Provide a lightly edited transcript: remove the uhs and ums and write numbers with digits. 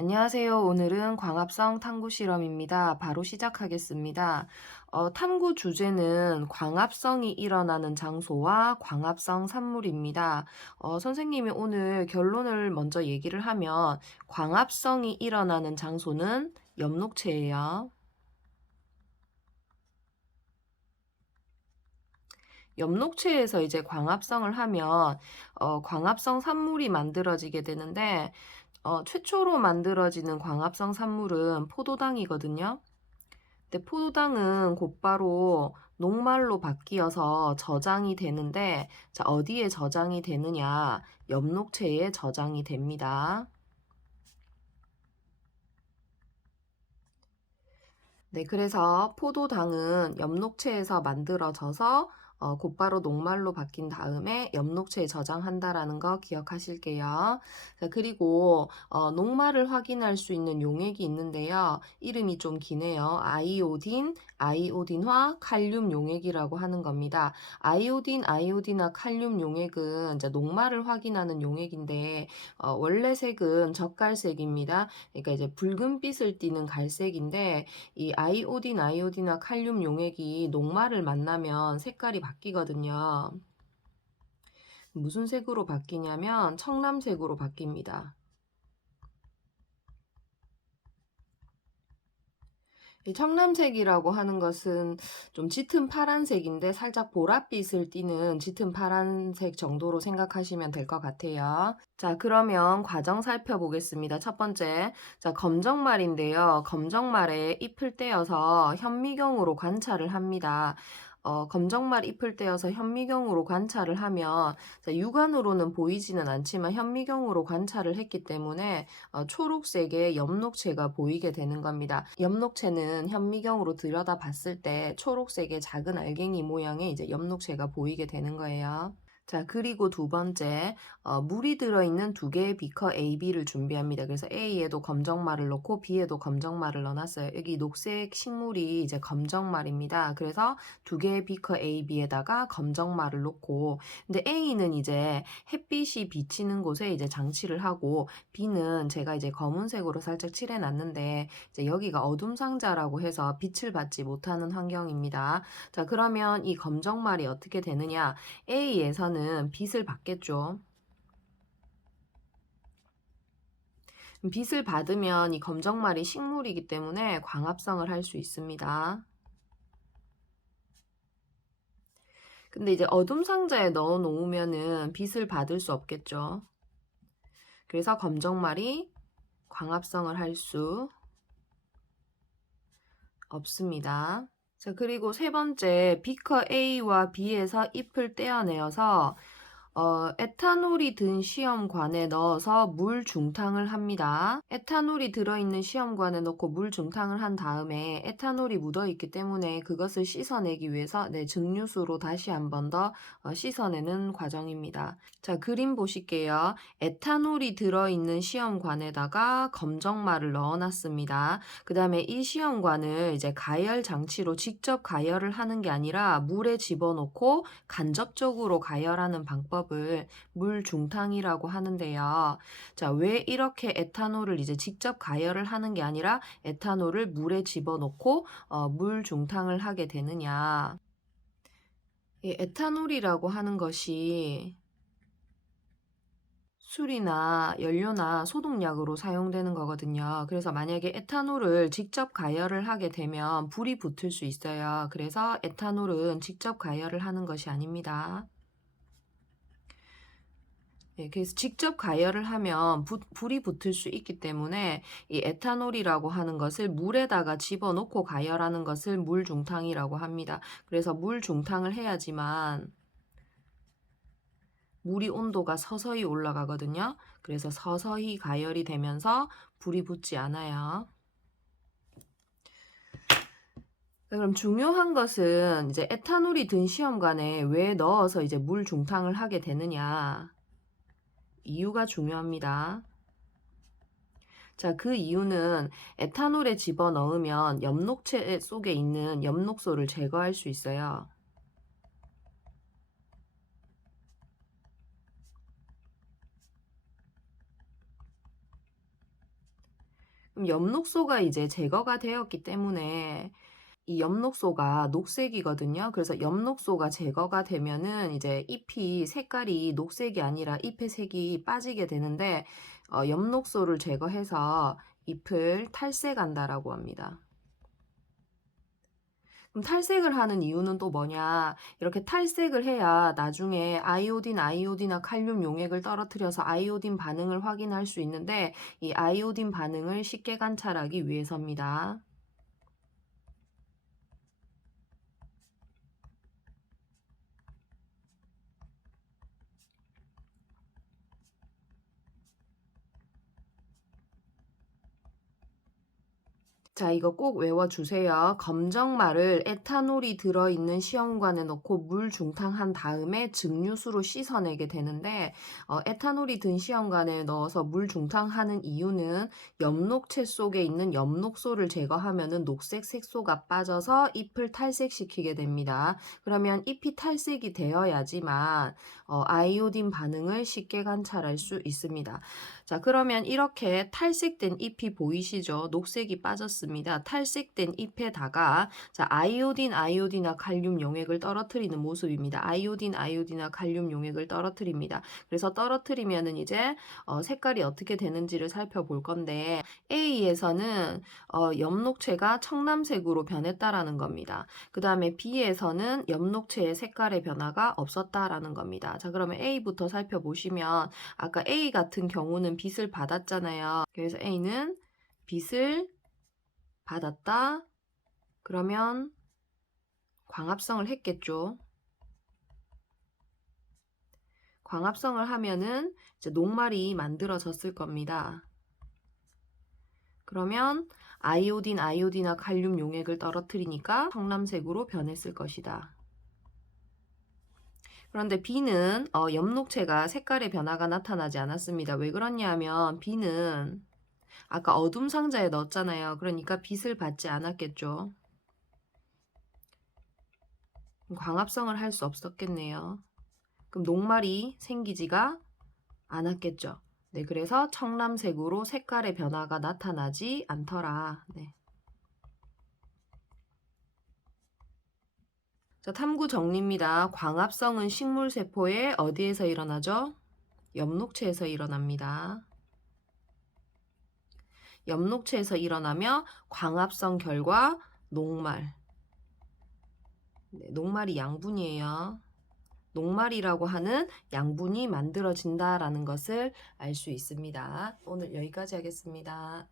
안녕하세요. 오늘은 광합성 탐구 실험입니다. 바로 시작하겠습니다. 탐구 주제는 광합성이 일어나는 장소와 광합성 산물입니다. 선생님이 오늘 결론을 먼저 얘기를 하면 광합성이 일어나는 장소는 엽록체예요. 엽록체에서 이제 광합성을 하면 광합성 산물이 만들어지게 되는데 최초로 만들어지는 광합성 산물은 포도당이거든요. 근데 포도당은 곧바로 녹말로 바뀌어서 저장이 되는데, 자, 어디에 저장이 되느냐? 엽록체에 저장이 됩니다. 네, 그래서 포도당은 엽록체에서 만들어져서 곧바로 녹말로 바뀐 다음에 엽록체에 저장한다라는 거 기억하실게요. 자, 그리고 녹말을 확인할 수 있는 용액이 있는데요. 이름이 좀 기네요. 아이오딘, 아이오딘화, 칼륨 용액이라고 하는 겁니다. 아이오딘화 칼륨 용액은 이제 녹말을 확인하는 용액인데 원래 색은 젓갈색입니다. 그러니까 이제 붉은빛을 띠는 갈색인데 이 아이오딘화 칼륨 용액이 녹말을 만나면 색깔이 바뀌거든요. 무슨 색으로 바뀌냐면 청람색으로 바뀝니다. 이 청람색이라고 하는 것은 좀 짙은 파란색인데 살짝 보랏빛을 띠는 짙은 파란색 정도로 생각하시면 될 것 같아요. 자, 그러면 과정 살펴보겠습니다. 첫 번째, 자, 검정말인데요. 검정말에 잎을 떼어서 현미경으로 관찰을 합니다. 검정말 잎을 떼어서 현미경으로 관찰을 하면 자, 육안으로는 보이지는 않지만 현미경으로 관찰을 했기 때문에 초록색의 엽록체가 보이게 되는 겁니다. 엽록체는 현미경으로 들여다 봤을 때 초록색의 작은 알갱이 모양의 이제 엽록체가 보이게 되는 거예요. 자, 그리고 두 번째, 물이 들어있는 두 개의 비커 A, B를 준비합니다. 그래서 A에도 검정말을 넣고 B에도 검정말을 넣어놨어요. 여기 녹색 식물이 이제 검정말입니다. 그래서 두 개의 비커 A, B에다가 검정말을 넣고, 근데 A는 이제 햇빛이 비치는 곳에 이제 장치를 하고, B는 제가 이제 검은색으로 살짝 칠해놨는데, 이제 여기가 어둠 상자라고 해서 빛을 받지 못하는 환경입니다. 자, 그러면 이 검정말이 어떻게 되느냐? A에서는 빛을 받겠죠. 빛을 받으면 이 검정말이 식물이기 때문에 광합성을 할 수 있습니다. 근데 이제 어둠 상자에 넣어 놓으면은 빛을 받을 수 없겠죠. 그래서 검정말이 광합성을 할 수 없습니다. 자, 그리고 세 번째, 비커 A와 B에서 잎을 떼어내어서 에탄올이 든 시험관에 넣어서 물 중탕을 합니다. 에탄올이 들어있는 시험관에 넣고 물 중탕을 한 다음에 에탄올이 묻어있기 때문에 그것을 씻어내기 위해서 증류수로 다시 한 번 더 씻어내는 과정입니다. 자, 그림 보실게요. 에탄올이 들어있는 시험관에다가 검정말을 넣어놨습니다. 그 다음에 이 시험관을 이제 가열 장치로 직접 가열을 하는 게 아니라 물에 집어넣고 간접적으로 가열하는 방법을 물 중탕이라고 하는데요. 자, 왜 이렇게 에탄올을 이제 직접 가열을 하는 게 아니라 에탄올을 물에 집어넣고 물 중탕을 하게 되느냐? 이 에탄올이라고 하는 것이 술이나 연료나 소독약으로 사용되는 거거든요. 그래서 만약에 에탄올을 직접 가열을 하게 되면 불이 붙을 수 있어요. 그래서 에탄올은 직접 가열을 하는 것이 아닙니다. 네, 그래서 직접 가열을 하면 불이 붙을 수 있기 때문에 이 에탄올이라고 하는 것을 물에다가 집어넣고 가열하는 것을 물 중탕이라고 합니다. 그래서 물 중탕을 해야지만 물이 온도가 서서히 올라가거든요. 그래서 서서히 가열이 되면서 불이 붙지 않아요. 그럼 중요한 것은 이제 에탄올이 든 시험관에 왜 넣어서 이제 물 중탕을 하게 되느냐. 이유가 중요합니다. 자, 그 이유는 에탄올에 집어넣으면 엽록체 속에 있는 엽록소를 제거할 수 있어요. 그럼 엽록소가 이제 제거가 되었기 때문에 이 엽록소가 녹색이거든요. 그래서 엽록소가 제거가 되면은 이제 잎이 색깔이 녹색이 아니라 잎의 색이 빠지게 되는데 엽록소를 제거해서 잎을 탈색한다라고 합니다. 그럼 탈색을 하는 이유는 또 뭐냐? 이렇게 탈색을 해야 나중에 아이오디나 칼륨 용액을 떨어뜨려서 아이오딘 반응을 확인할 수 있는데 이 아이오딘 반응을 쉽게 관찰하기 위해서입니다. 자, 이거 꼭 외워주세요. 검정말을 에탄올이 들어있는 시험관에 넣고 물 중탕한 다음에 증류수로 씻어내게 되는데 에탄올이 든 시험관에 넣어서 물 중탕하는 이유는 엽록체 속에 있는 엽록소를 제거하면은 녹색 색소가 빠져서 잎을 탈색시키게 됩니다. 그러면 잎이 탈색이 되어야지만 아이오딘 반응을 쉽게 관찰할 수 있습니다. 자, 그러면 이렇게 탈색된 잎이 보이시죠? 녹색이 빠졌습니다. 탈색된 잎에다가 자, 아이오디나 칼륨 용액을 떨어뜨리는 모습입니다. 아이오디나 칼륨 용액을 떨어뜨립니다. 그래서 떨어뜨리면은 이제 색깔이 어떻게 되는지를 살펴볼 건데 A에서는 엽록체가 청남색으로 변했다라는 겁니다. 그 다음에 B에서는 엽록체의 색깔의 변화가 없었다라는 겁니다. 자, 그러면 A부터 살펴보시면 아까 A 같은 경우는 빛을 받았잖아요. 그래서 A는 빛을 받았다. 그러면 광합성을 했겠죠. 광합성을 하면은 이제 녹말이 만들어졌을 겁니다. 그러면 아이오디나 칼륨 용액을 떨어뜨리니까 청남색으로 변했을 것이다. 그런데 B는 엽록체가 색깔의 변화가 나타나지 않았습니다. 왜 그러냐 하면 B는 아까 어둠 상자에 넣었잖아요. 그러니까 빛을 받지 않았겠죠. 광합성을 할 수 없었겠네요. 그럼 녹말이 생기지가 않았겠죠. 네, 그래서 청람색으로 색깔의 변화가 나타나지 않더라. 네. 자, 탐구 정리입니다. 광합성은 식물세포의 어디에서 일어나죠? 엽록체에서 일어납니다. 엽록체에서 일어나며 광합성 결과 녹말. 네, 녹말이 양분이에요. 녹말이라고 하는 양분이 만들어진다라는 것을 알 수 있습니다. 오늘 여기까지 하겠습니다.